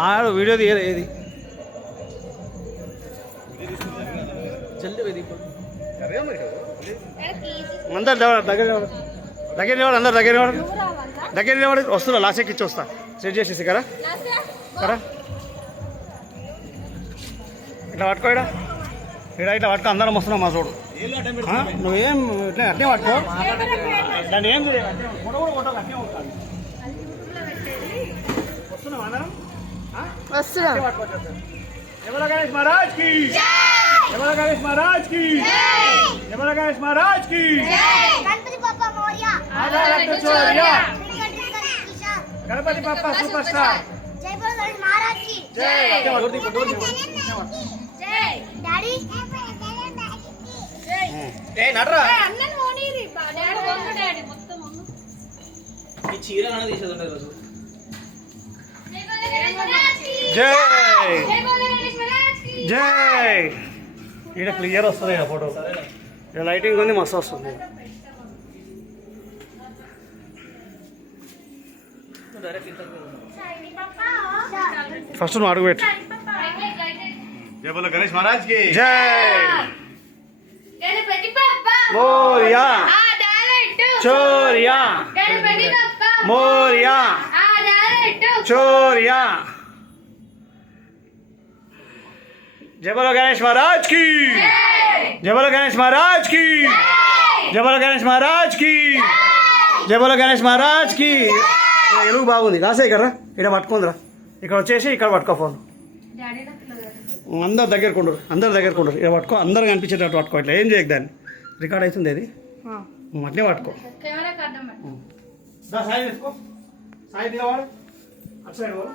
ఆడు వీడియో తీయలే ఏది? అందరు దగ్గర దగ్గర నిలబడు. అందరు దగ్గర నిలబడు దగ్గర నిలబడి వస్తున్నా లాస్ట్ ఎక్కిచ్చి వస్తా. సెట్ చేసేసి కదా? కదా? ఇట్లా పట్టుకో ఇడా. ఇడా ఇట్లా పట్టుకో అందరం వస్తున్నాం మా చూడు. నువ్వేం ఇట్లా అట్నే పట్టుకో. దాన్ని ఏం చూడ? కూడా కొట్టాలి అట్నే ఉంటాను వస్తున్నాం అందరం. ఆ? వస్తున్నాం అట్నే పట్టుకో ఎవర గణేష్ మహారాజ్కి ఎవర గణేష్ మహారాజ్కి ఎవర గణేష్ మహారాజ్కి గణపతి బప్ప మౌర్య ఆదాలతో చోర్య twinkle twinkle Kishore Ganapati Bappa super star జై బోలో గణేష్ మహారాజ్కి జై జై డాడీ ఏ నడరా అన్నని ఓనీరి డాడీ వంగు డాడీ మొత్తం వంగు ఈ చీర అన్న తీసేది ఉండదు రోజు జై! జై! ఇక్కడ క్లియర్ వస్తుంది ఆ ఫోటో ఇక్కడ లైటింగ్ ఉంది మస్తు వస్తుంది. ఫస్ట్ నువ్వు అడుగు పెట్టు. జై బోలో గణేష్ మహారాజ్కి జై! మోరియా! చోరియా! మోరియా! చోరియా. జై బోలో గణేష్ మహారాజ్కి. జై. బోలో గణేష్ మహారాజ్కి. జై. బోలో గణేష్ మహారాజ్కి. జై. బోలో గణేష్ మహారాజ్కి. ఎలుగు బాగుంది. కాసే ఇక్కడ ఇక్కడ పట్టుకుందిరా. ఇక్కడ వచ్చేసి ఇక్కడ పట్టుకో ఫోన్. అందరు దగ్గర కొండరు అందరు దగ్గర కొండరు ఇక్కడ పట్టుకో. అందరు కనిపించేటట్టు పట్టుకో. ఇట్లా ఏం చేయకు దాన్ని. రికార్డ్ అవుతుంది అది అట్లే పట్టుకో. సాయి వేసుకో సాయి అటు సైడ్ పోరు.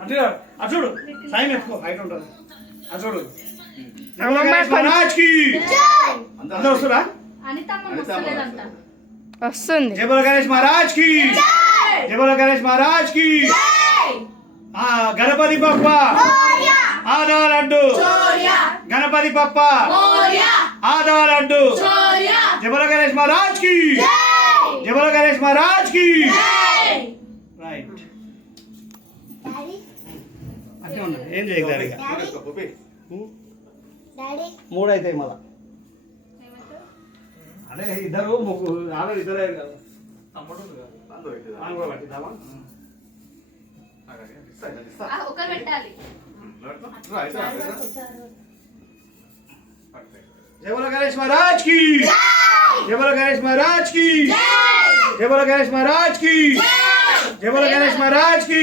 అటు నిలబడు. అటు చూడు. సాయి వేసుకో హైట్ ఉంటుంది. అటు చూడు. మహారాజ్కి అందరూ వస్తురా? వస్తుంది. జై బోలో గణేష్ మహారాజ్కి జై బోలో గణేష్ మహారాజ్కి ఆ గణపతి బప్ప. ఆదా లడ్డు గణపతి బప్ప. ఆదా లడ్డు జై బోలో గణేష్ మహారాజ్కి జై బోలో గణేష్ మహారాజ్కి ఏం చేయకు. డాడీ మూడు అవుతాయి మళ్ళా. అదే ఇద్దరు ముగ్గురు ఆల్రెడీ ఇద్దరు అయ్యారు కదా. కూడా పట్టిద్దామా? ఒకరు పెట్టాలి. జై బోలో గణేష్ మహారాజ్కి? జై బోలో గణేష్ మహారాజ్కి? జై! బోలో గణేష్ మహారాజ్కి? జై బోలో గణేష్ మహారాజ్కి?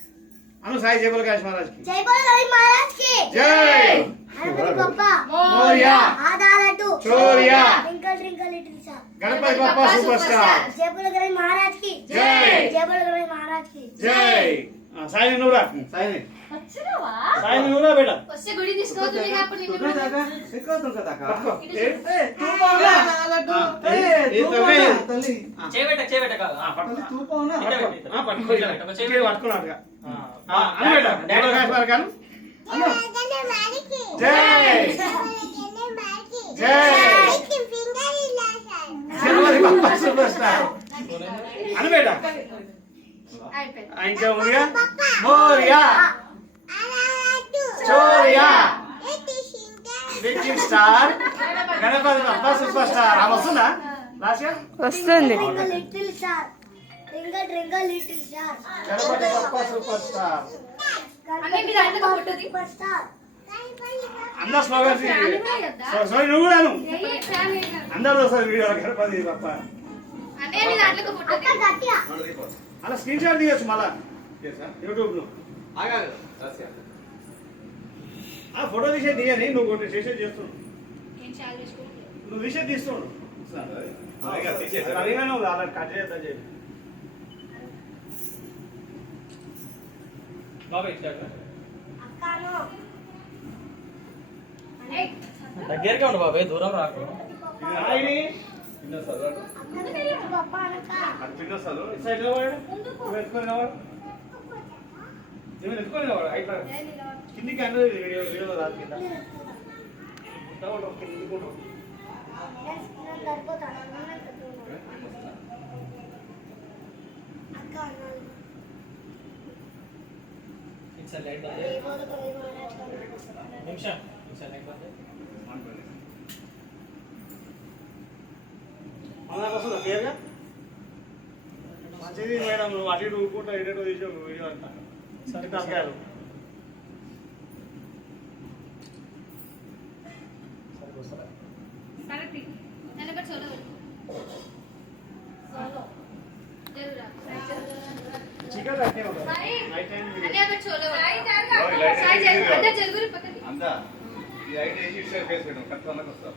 అను సాయి జయబుల్ కాశ్ మహారాజ్కి జై బోలో గణేష్ మహారాజ్కి. జై! గణపతి బప్ప మోరియా! ఆదాలడ్డు Choriya! Twinkle twinkle little star. Ganapati Bappa super star. జై బోలో గణేష్ మహారాజ్కి. జై. జై బోలో గణేష్ మహారాజ్కి. జై! సాయి నువ్వురా సాయి. సాయి నువ్వురా బేట అను బేట ఇంకా ఉందిగా Morya Choriya little star? Ganapati Bappa super star. ఆమె వస్తుందా? వస్తుంది. Little star. Twinkle twinkle little star. Ganapati Bappa super star. అన్నీ మీ దాంట్లో కొట్టుది. Super star. అందరు స్లోగన్స్? సారీ నువ్వు వస్తారు వీడియో గణపతి బప్ప అదే అలా స్క్రీన్ షాట్ తీయచ్చు మళ్ళా. యూట్యూబ్లో. ఆ ఫోటో తీసే తీయని నువ్వు కొన్ని చేసే చేస్తున్నావు. ఏం చాలా చేసుకోలేదు నువ్వు తీసే తీస్తున్నావు? అడిగాను అలా కట్ చేద్దా చెప్పి దగ్గరగా ఉండు బాబాయ్ దూరం రాకు. కిందికి అందరూ వీడియో రాదు కింద. కిందికి ఇట్స్ లైట్ నిమిషం. ఇట్స్ లైట్ వస్తుందా క్లియర్గా మంచిది మేడం నువ్వు అటు ఇటు ఊపుకుంటా ఇటు ఇటు తీసావు వీడియో అంతా సరే తగ్గారు. చికెన్ కట్టే ఉంటుంది సాయి, నైట్ టైం అన్నీ ఒకటి చోలో పెట్టు. ఓయ్, లైట్ సాయి వేసి జరుగు. తీరా. అందరు జరుగురు పక్కకి. అందా ఈ ఐటీ ఫేస్ పెట్టాం కరెక్ట్ వస్తా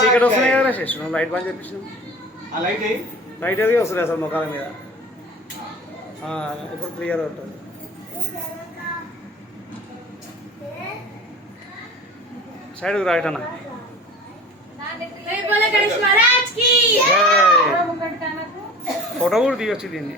చీకటి వస్తున్నాయి కదా శేషు లైట్ బంద్ చేపించిన ఆ లైట్ లైట్ అది వస్తుంది అసలు ముఖాల మీద. ఆ, ఇప్పుడు క్లియర్ ఉంటుంది. సైడ్కి కి ఫోటో కూడా తీయొచ్చు దీన్ని.